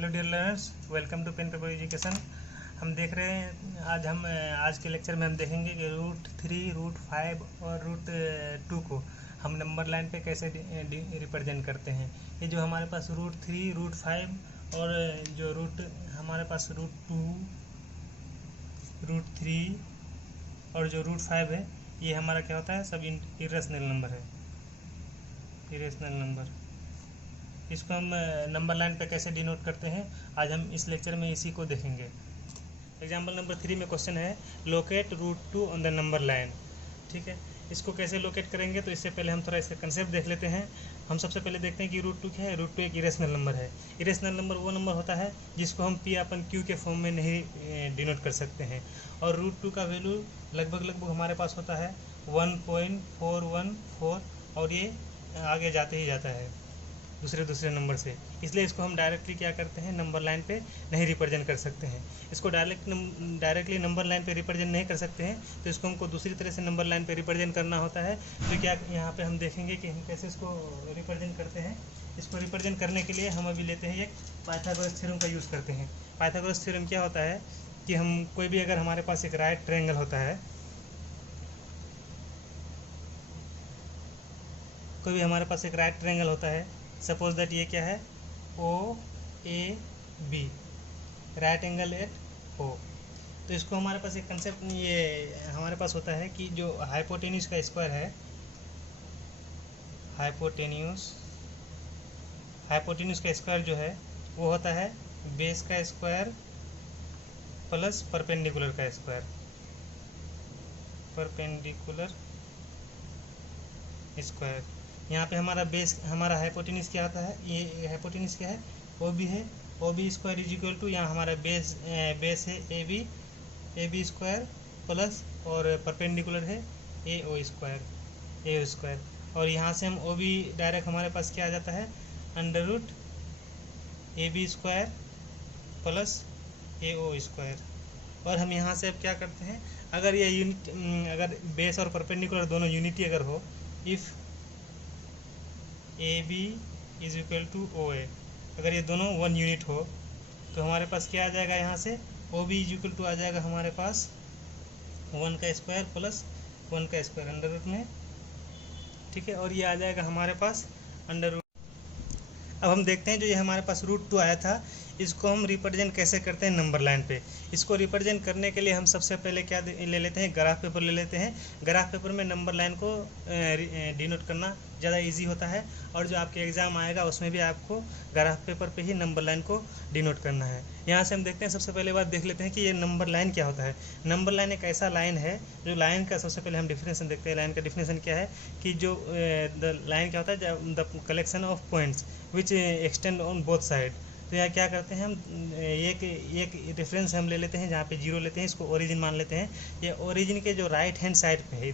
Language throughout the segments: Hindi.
Hello dear learners, welcome to pen paper education. हम देख रहे हैं आज के लेक्चर में हम देखेंगे कि रूट 3, रूट 5 और रूट 2 को हम नंबर लाइन पे कैसे रिप्रेजेंट करते हैं। ये जो हमारे पास रूट 3, रूट 5 और जो हमारे पास रूट 2, रूट 3 और जो रूट 5 है, ये हमारा क्या होता है, सब इरेशनल नंबर है, इरेशनल नंबर। इसको हम नंबर लाइन पे कैसे डिनोट करते हैं, आज हम इस लेक्चर में इसी को देखेंगे। एग्जाम्पल नंबर 3 में क्वेश्चन है locate root 2 on the number line. ठीक है, इसको कैसे लोकेट करेंगे, तो इससे पहले हम थोड़ा इसका कंसेप्ट देख लेते हैं। हम सबसे पहले देखते हैं कि रूट 2 क्या है। रूट 2 एक इरेशनल नंबर है। इरेशनल नंबर वो नंबर होता है जिसको हम पी अपन क्यू के फॉर्म में नहीं डिनोट कर सकते हैं। और रूट 2 का वैल्यू लगभग हमारे पास होता है 1.414 और ये आगे जाते ही जाता है दूसरे नंबर से। इसलिए इसको हम डायरेक्टली क्या करते हैं, नंबर लाइन पे नहीं रिप्रेजेंट कर सकते हैं। इसको डायरेक्टली नंबर लाइन पे रिप्रेजेंट नहीं कर सकते हैं, तो इसको हमको दूसरी तरह से नंबर लाइन पे रिप्रेजेंट करना होता है। तो क्या यहाँ पे हम देखेंगे कि हम कैसे इसको रिप्रेजेंट करते हैं। इसको रिप्रेजेंट करने के लिए हम अभी लेते हैं एक पाइथागोरस थ्योरम का यूज़ करते हैं। पाइथागोरस थ्योरम क्या होता है कि हम कोई भी अगर हमारे पास एक राइट ट्रायंगल होता है, कोई भी हमारे पास एक राइट ट्रायंगल होता है, सपोज दैट ये क्या है, O A B, right angle at O. तो इसको हमारे पास एक कंसेप्ट ये हमारे पास होता है कि जो हाइपोटेन्यूज का स्क्वायर है, हाइपोटेन्यूज का स्क्वायर जो है वो होता है बेस का स्क्वायर प्लस परपेंडिकुलर का स्क्वायर, परपेंडिकुलर स्क्वायर। यहाँ पे हमारा बेस, हमारा हाइपोटेन्यूज क्या आता है, ये हाइपोटेन्यूज क्या है, ओ बी है। O B square is equal to, यहाँ हमारा बेस है ए बी स्क्वायर प्लस और परपेंडिकुलर है ए ओ स्क्वायर। और यहाँ से हम ओ बी डायरेक्ट हमारे पास क्या आ जाता है, under root A B square plus A O square. और हम यहाँ से अब क्या करते हैं, अगर ये अगर बेस और परपेंडिकुलर दोनों यूनिटी अगर हो, if A B is equal to O A, अगर ये दोनों 1 यूनिट हो, तो हमारे पास क्या आ जाएगा, यहाँ से O B is equal to आ जाएगा हमारे पास 1 का स्क्वायर प्लस 1 का स्क्वायर अंडर रूट में। ठीक है, और ये आ जाएगा हमारे पास अंडर रूट। अब हम देखते हैं जो ये हमारे पास रूट 2 आया था, इसको हम रिप्रेजेंट कैसे करते हैं नंबर लाइन पे। इसको रिप्रेजेंट करने के लिए हम सबसे पहले क्या ले लेते हैं, ग्राफ पेपर ले लेते हैं। ग्राफ पेपर में नंबर लाइन को डिनोट करना ज़्यादा इजी होता है, और जो आपके एग्ज़ाम आएगा उसमें भी आपको ग्राफ पेपर पे ही नंबर लाइन को डिनोट करना है। यहाँ से हम देखते हैं, सबसे पहले बात देख लेते हैं कि ये नंबर लाइन क्या होता है। नंबर लाइन एक ऐसा लाइन है जो लाइन का, सबसे पहले हम डिफिनेशन देखते हैं। लाइन का डिफिनेशन क्या है कि जो द लाइन क्या होता है, the collection of points which extend on both side. तो यहाँ क्या करते हैं हम, एक रेफरेंस हम ले लेते हैं जहाँ पे 0 लेते हैं, इसको ओरिजिन मान लेते हैं। ये ओरिजिन के जो राइट हैंड साइड पे है,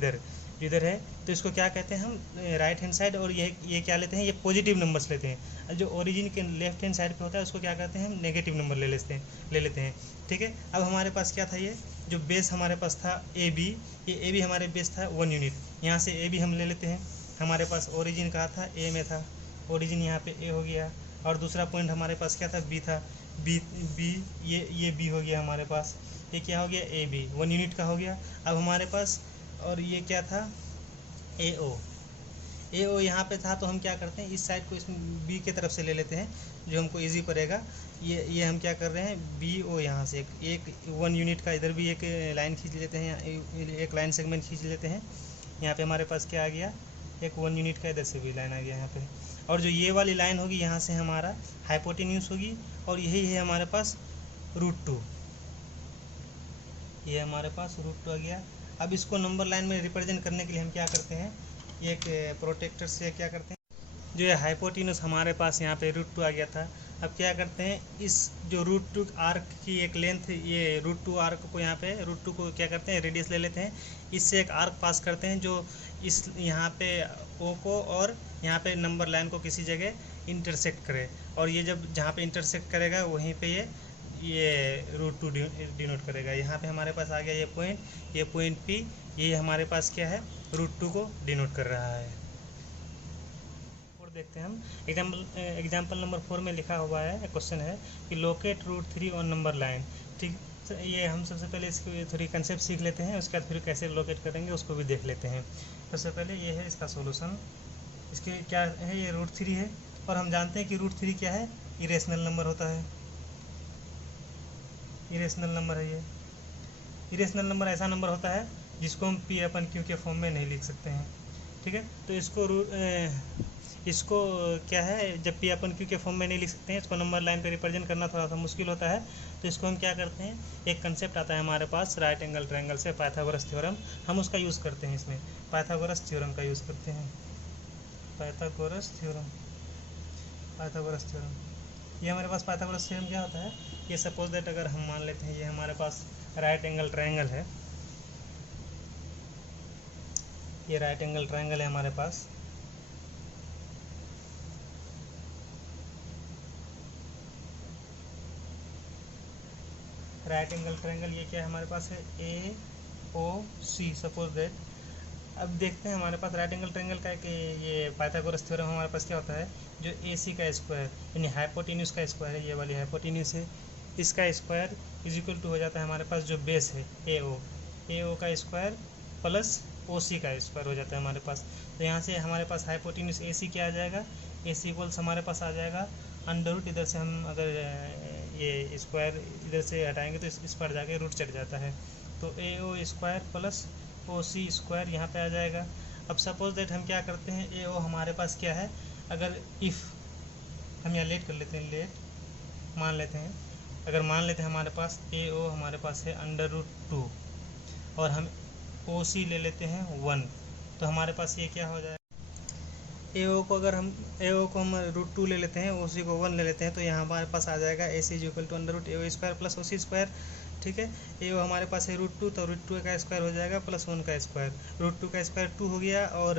इधर है, तो इसको क्या कहते हैं हम, राइट हैंड साइड। और ये क्या लेते हैं, ये पॉजिटिव नंबर्स लेते हैं। जो ओरिजिन के लेफ्ट हैंड साइड पे होता है उसको क्या कहते हैं हम, नेगेटिव नंबर ले लेते हैं। ठीक है, अब हमारे पास क्या था, ये जो बेस हमारे पास था ए बी, ये ए बी हमारे बेस था 1 यूनिट। यहाँ से ए बी हम ले लेते हैं। हमारे पास ओरिजिन कहाँ था, ए में था, ओरिजिन यहाँ पे ए हो गया। और दूसरा पॉइंट हमारे पास क्या था, बी था, बी ये बी हो गया हमारे पास। ये क्या हो गया, ए बी 1 यूनिट का हो गया। अब हमारे पास, और ये क्या था, ए ओ यहाँ पे था। तो हम क्या करते हैं, इस साइड को इसमें बी के तरफ से ले लेते हैं, जो हमको इजी पड़ेगा। ये हम क्या कर रहे हैं, बी ओ यहाँ से एक 1 यूनिट का इधर भी एक लाइन खींच लेते हैं, एक लाइन सेगमेंट खींच लेते हैं। यहाँ पे हमारे पास क्या आ गया, एक 1 यूनिट का इधर से भी लाइन आ गया यहाँ पे। और जो ये वाली लाइन होगी यहाँ से हमारा हाइपोटेन्यूज होगी, और यही है हमारे पास रूट 2, ये हमारे पास रूट 2 आ गया। अब इसको नंबर लाइन में रिप्रेजेंट करने के लिए हम क्या करते हैं, ये एक प्रोटेक्टर से क्या करते हैं, जो ये हाइपोटेन्यूज हमारे पास यहाँ पे रूट 2 आ गया था। अब क्या करते हैं, इस जो रूट 2 आर्क की एक लेंथ, ये रूट 2 आर्क को यहाँ पे रूट 2 को क्या करते हैं, रेडियस ले लेते हैं, इससे एक आर्क पास करते हैं जो इस यहाँ पे ओ को और यहाँ पे नंबर लाइन को किसी जगह इंटरसेक्ट करे। और ये जब जहाँ पे इंटरसेक्ट करेगा वहीं पे ये रूट 2 डिनोट करेगा। यहाँ पे हमारे पास आ गया ये पॉइंट पी, ये हमारे पास क्या है, रूट 2 को डिनोट कर रहा है। देखते हैं हम एग्जाम्पल नंबर 4 में लिखा हुआ है, क्वेश्चन है कि locate root 3 on number line. ठीक, ये हम सबसे पहले इसकी थोड़ी कंसेप्ट सीख लेते हैं, उसके बाद फिर कैसे लोकेट करेंगे उसको भी देख लेते हैं। सबसे पहले ये है इसका सॉल्यूशन। इसके क्या है, ये रूट 3 है और हम जानते हैं कि रूट 3 क्या है, इरेशनल नंबर होता है। इरेशनल नंबर है ये। इरेशनल नंबर ऐसा नंबर होता है जिसको हम पी अपन क्यू के फॉर्म में नहीं लिख सकते हैं। ठीक है, तो इसको क्या है, जब पी अपन क्यू के फॉर्म में नहीं लिख सकते हैं, इसको नंबर लाइन पे रिप्रेजेंट करना थोड़ा सा मुश्किल होता है। तो इसको हम क्या करते हैं, एक कंसेप्ट आता है हमारे पास राइट एंगल ट्रायंगल से, पाइथागोरस थ्योरम, हम उसका यूज़ करते हैं। इसमें पाइथागोरस थ्योरम का यूज़ करते हैं। पाइथागोरस थ्योरम ये हमारे पास पाइथागोरस थ्योरम क्या होता है, ये सपोज दैट अगर हम मान लेते हैं ये हमारे पास राइट एंगल ट्रायंगल है, ये राइट एंगल ट्रायंगल है हमारे पास। राइट एंगल ट्रायंगल ये क्या है हमारे पास है, A O C, suppose that. अब देखते हैं हमारे पास राइट एंगल ट्रायंगल का कि ये पाइथागोरस थ्योरम हमारे पास क्या होता है, जो ए सी का स्क्वायर यानी हाइपोटेन्यूज का स्क्वायर है, ये वाली हाइपोटेन्यूज है, इसका स्क्वायर इज इक्वल टू हो जाता है हमारे पास जो बेस है ए ओ का स्क्वायर प्लस ओ सी का स्क्वायर हो जाता है हमारे पास। तो यहाँ से हमारे पास हाइपोटेन्यूज ए सी क्या आ जाएगा, ए सी इक्वल्स हमारे पास आ जाएगा अंडर रूट, इधर से हम अगर ये स्क्वायर इधर से हटाएंगे तो इस पर जाके रूट चढ़ जाता है। तो ए O square plus O C square यहाँ पे आ जाएगा। अब सपोज दैट हम क्या करते हैं, ए ओ हमारे पास क्या है, अगर इफ़ हम यहाँ लेट कर लेते हैं, लेट मान लेते हैं, अगर मान लेते हैं हमारे पास ए ओ हमारे पास है अंडर रूट 2 और हम ओ सी ले लेते हैं 1, तो हमारे पास ये क्या हो जाएगा, ए ओ को हम रूट 2 ले लेते हैं, ओ सी को 1 ले लेते हैं, तो यहाँ हमारे पास आ जाएगा A C is equal to under root A O square plus O C square. ठीक है, ए ओ हमारे पास है रूट 2, तो रूट 2 का स्क्वायर हो जाएगा प्लस 1 का स्क्वायर, रूट 2 का स्क्वायर 2 हो गया और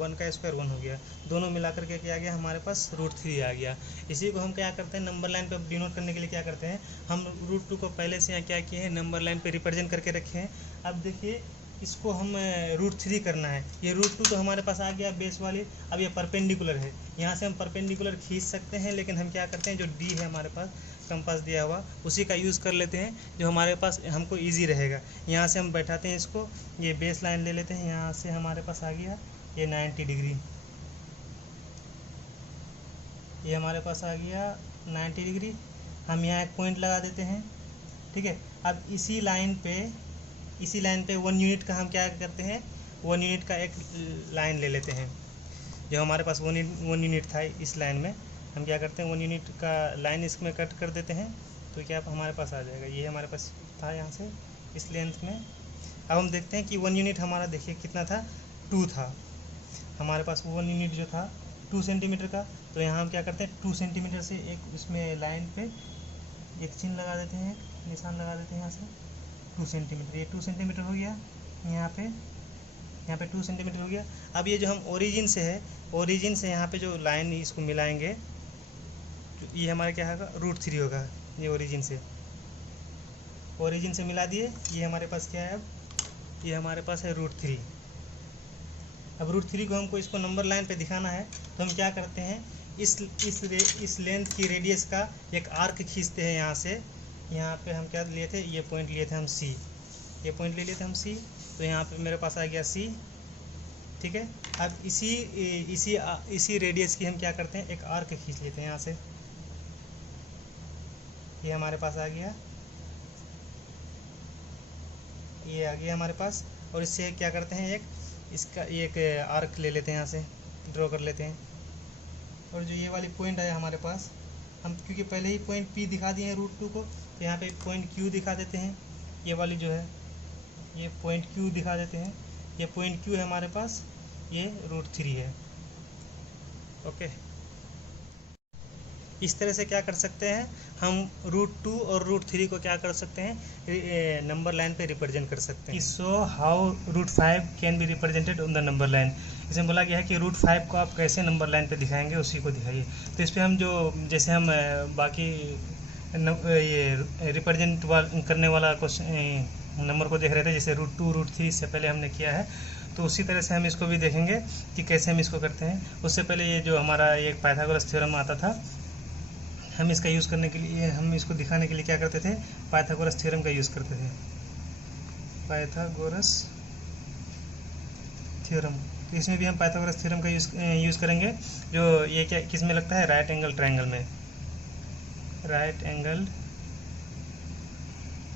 1 का स्क्वायर 1 हो गया, दोनों मिलाकर के क्या आ गया हमारे पास रूट 3 आ गया। इसी को हम क्या करते हैं, नंबर लाइन पर डिनोट करने के लिए क्या करते हैं, हम रूट 2 को पहले से यहाँ क्या किए हैं, नंबर लाइन पर रिप्रेजेंट करके रखे हैं। अब देखिए इसको हम रूट 3 करना है, ये रूट 2 तो हमारे पास आ गया बेस वाली। अब ये परपेंडिकुलर है, यहाँ से हम परपेंडिकुलर खींच सकते हैं, लेकिन हम क्या करते हैं, जो डी है हमारे पास कंपास दिया हुआ उसी का यूज़ कर लेते हैं, जो हमारे पास हमको इजी रहेगा। यहाँ से हम बैठाते हैं इसको, ये बेस लाइन ले लेते हैं, यहाँ से हमारे पास आ गया ये 90 डिग्री, ये हमारे पास आ गया 90 डिग्री। हम यहाँ एक पॉइंट लगा देते हैं। ठीक है, अब इसी लाइन पे 1 यूनिट का हम क्या करते हैं, 1 यूनिट का एक लाइन ले लेते हैं, जो हमारे पास 1 यूनिट था इस लाइन में, हम क्या करते हैं 1 यूनिट का लाइन इसमें कट कर देते हैं, तो क्या हमारे पास आ जाएगा, ये हमारे पास था यहाँ से इस लेंथ में। अब हम देखते हैं कि 1 यूनिट हमारा देखिए कितना था, 2 था हमारे पास 1 यूनिट जो था 2 सेंटीमीटर का। तो यहाँ हम क्या करते हैं 2 सेंटीमीटर से एक उसमें लाइन पे एक चिन्ह लगा देते हैं, निशान लगा देते हैं यहाँ से 2 सेंटीमीटर, ये 2 सेंटीमीटर हो गया, यहाँ पे 2 सेंटीमीटर हो गया। अब ये जो हम ओरिजिन से यहाँ पे जो लाइन इसको मिलाएंगे, ये हमारा क्या होगा, रूट 3 होगा। ये ओरिजिन से मिला दिए, ये हमारे पास क्या है, अब ये हमारे पास है रूट 3। अब रूट 3 को हमको इसको नंबर लाइन पे दिखाना है, तो हम क्या करते हैं, इस लेंथ की रेडियस का एक आर्क खींचते हैं यहाँ से। यहाँ पे हम क्या लिए थे, ये पॉइंट लिए थे हम सी, ये पॉइंट ले लिए थे हम सी, तो यहाँ पे मेरे पास आ गया सी। ठीक है, अब इसी रेडियस की हम क्या करते हैं, एक आर्क खींच लेते हैं यहाँ से, ये हमारे पास आ गया, ये आ गया हमारे पास। और इससे क्या करते हैं, एक आर्क ले लेते हैं, यहाँ से ड्रॉ कर लेते हैं। और जो ये वाली पॉइंट है हमारे पास, हम क्योंकि पहले ही पॉइंट पी दिखा दिए हैं रूट 2 को, तो यहाँ पे पॉइंट क्यू दिखा देते हैं, ये वाली जो है ये पॉइंट क्यू दिखा देते हैं, ये पॉइंट क्यू है हमारे पास, ये रूट 3 है। ओके, इस तरह से क्या कर सकते हैं हम, रूट 2 और रूट 3 को क्या कर सकते हैं, नंबर लाइन पे रिप्रेजेंट कर सकते हैं। So how root 5 can be represented on the number line. इसमें बोला गया है कि रूट 5 को आप कैसे नंबर लाइन पे दिखाएंगे, उसी को दिखाइए। तो इस पर हम जैसे हम बाकी ये रिप्रेजेंट करने वाला क्वेश्चन नंबर को देख रहे थे, जैसे रूट 2 रूट 3 से पहले हमने किया है, तो उसी तरह से हम इसको भी देखेंगे कि कैसे हम इसको करते हैं। उससे पहले ये जो हमारा एक पाइथागोरस थ्योरम आता था, हम इसका यूज़ करने के लिए, हम इसको दिखाने के लिए क्या करते थे, पाइथागोरस थ्योरम का यूज़ करते थे, पाइथागोरस थ्योरम। तो इसमें भी हम पाइथागोरस थ्योरम का यूज़ करेंगे, जो ये क्या किस में लगता है, राइट एंगल ट्रायंगल में, राइट एंगल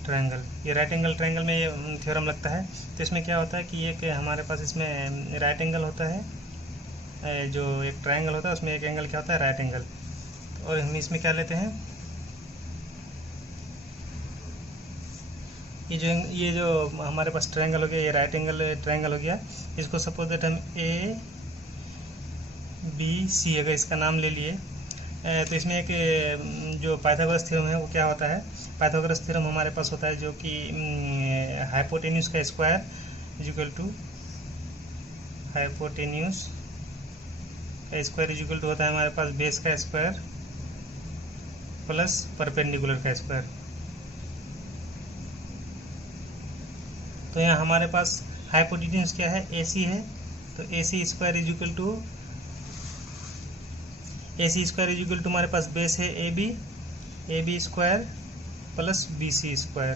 ट्रायंगल, ये राइट एंगल ट्रायंगल में ये थ्योरम लगता है। तो इसमें क्या होता है कि एक हमारे पास इसमें राइट एंगल होता है, जो एक ट्रायंगल होता है उसमें एक एंगल क्या होता है, राइट एंगल। और हम इसमें क्या लेते हैं, ये जो हमारे पास ट्रायंगल हो गया, ये राइट एंगल ट्रायंगल हो गया। इसको सपोज दैट हम ABC अगर इसका नाम ले लिए, तो इसमें एक जो पाइथागोरस थ्योरम है वो क्या होता है, पाइथागोरस थ्योरम हमारे पास होता है जो कि हाइपोटेन्यूज का square is equal to, hypotenuse का स्क्वायर इज इक्वल टू होता है हमारे पास बेस का स्क्वायर प्लस परपेंडिकुलर का स्क्वायर। तो यहाँ हमारे पास हाइपोटेन्यूज क्या है, AC है, तो AC square is equal to, AC square is equal to हमारे पास बेस है AB square plus BC square.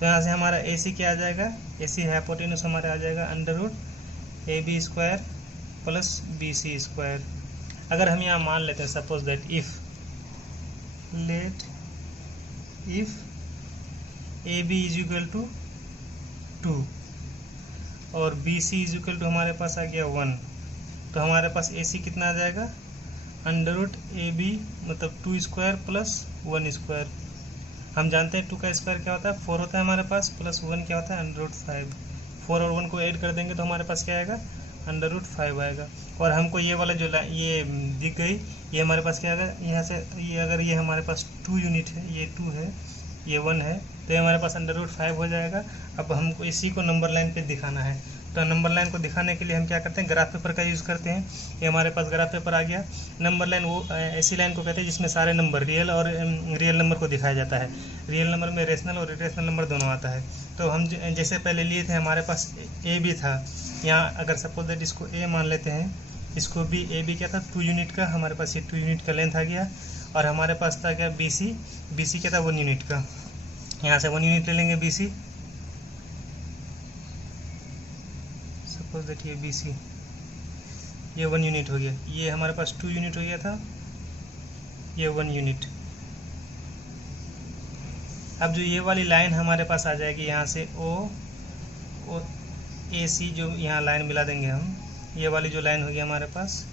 तो यहाँ से हमारा AC क्या आ जाएगा, AC हाइपोटेन्यूज हमारा आ जाएगा under root AB square plus BC square. अगर हम यहाँ मान लेते हैं suppose that if AB is equal to 2 और BC इज इक्वल टू हमारे पास आ गया 1, तो हमारे पास AC कितना आ जाएगा, अंडर रूट AB मतलब 2 स्क्वायर प्लस 1 स्क्वायर। हम जानते हैं 2 का स्क्वायर क्या होता है, 4 होता है हमारे पास, प्लस 1 क्या होता है, अंडर रूट 5। 4 और 1 को ऐड कर देंगे तो हमारे पास क्या आएगा, अंडर रूट 5 आएगा। और हमको ये वाला जो ये दिख गई, ये हमारे पास क्या आएगा, यहाँ से ये अगर ये हमारे पास 2 यूनिट है, ये 2 है, ये 1 है, तो ये हमारे पास अंडर रूट 5 हो जाएगा। अब हमको इसी को नंबर लाइन पे दिखाना है, तो नंबर लाइन को दिखाने के लिए हम क्या करते हैं, ग्राफ पेपर का यूज़ करते हैं। ये हमारे पास ग्राफ पेपर आ गया। नंबर लाइन वो ऐसी लाइन को कहते हैं जिसमें सारे नंबर रियल और रियल नंबर को दिखाया जाता है। रियल नंबर में रेशनल और इरेशनल नंबर दोनों आता है। तो हम जैसे पहले लिए थे, हमारे पास A भी था, यहाँ अगर सपोज दैट इसको A मान लेते हैं, इसको भी AB क्या था, 2 यूनिट का, हमारे पास ये 2 यूनिट का लेंथ आ गया। और हमारे पास था क्या, BC क्या था, 1 यूनिट का, यहाँ से 1 यूनिट ले लेंगे BC, सपोज दैट ये BC, ये 1 यूनिट हो गया। ये हमारे पास 2 यूनिट हो गया था, ये 1 यूनिट। अब जो ये वाली लाइन हमारे पास आ जाएगी, यहाँ से AC जो यहाँ लाइन मिला देंगे हम, ये वाली जो लाइन होगी हमारे पास,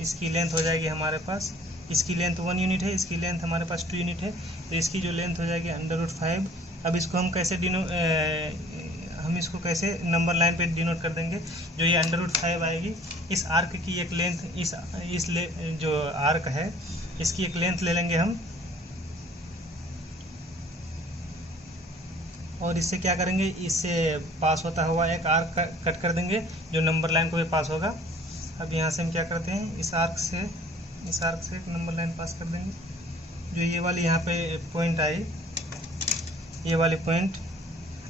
इसकी लेंथ हो जाएगी हमारे पास, इसकी लेंथ 1 यूनिट है, इसकी लेंथ हमारे पास 2 यूनिट है, तो इसकी जो लेंथ हो जाएगी अंडर रूट 5। अब इसको हम कैसे हम इसको कैसे नंबर लाइन पे डिनोट कर देंगे, जो ये अंडर रूट 5 आएगी, इस आर्क की एक लेंथ, जो आर्क है इसकी एक लेंथ ले लेंगे हम, और इससे क्या करेंगे, इससे पास होता हुआ एक आर्क कट कर देंगे जो नंबर लाइन को भी पास होगा। अब यहाँ से हम क्या करते हैं, इस आर्क से एक नंबर लाइन पास कर देंगे। जो ये वाली यहाँ पे पॉइंट आई, ये वाली पॉइंट,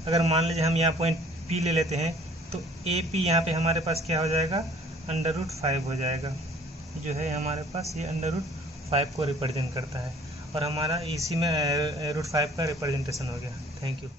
अगर मान लीजिए हम यहाँ पॉइंट P ले लेते हैं, तो AP यहाँ पे हमारे पास क्या हो जाएगा, अंडर रूट 5 हो जाएगा। जो है हमारे पास ये अंडर रूट 5 को रिप्रेजेंट करता है, और हमारा इसी में रूट 5 का रिप्रेजेंटेशन हो गया। Thank you.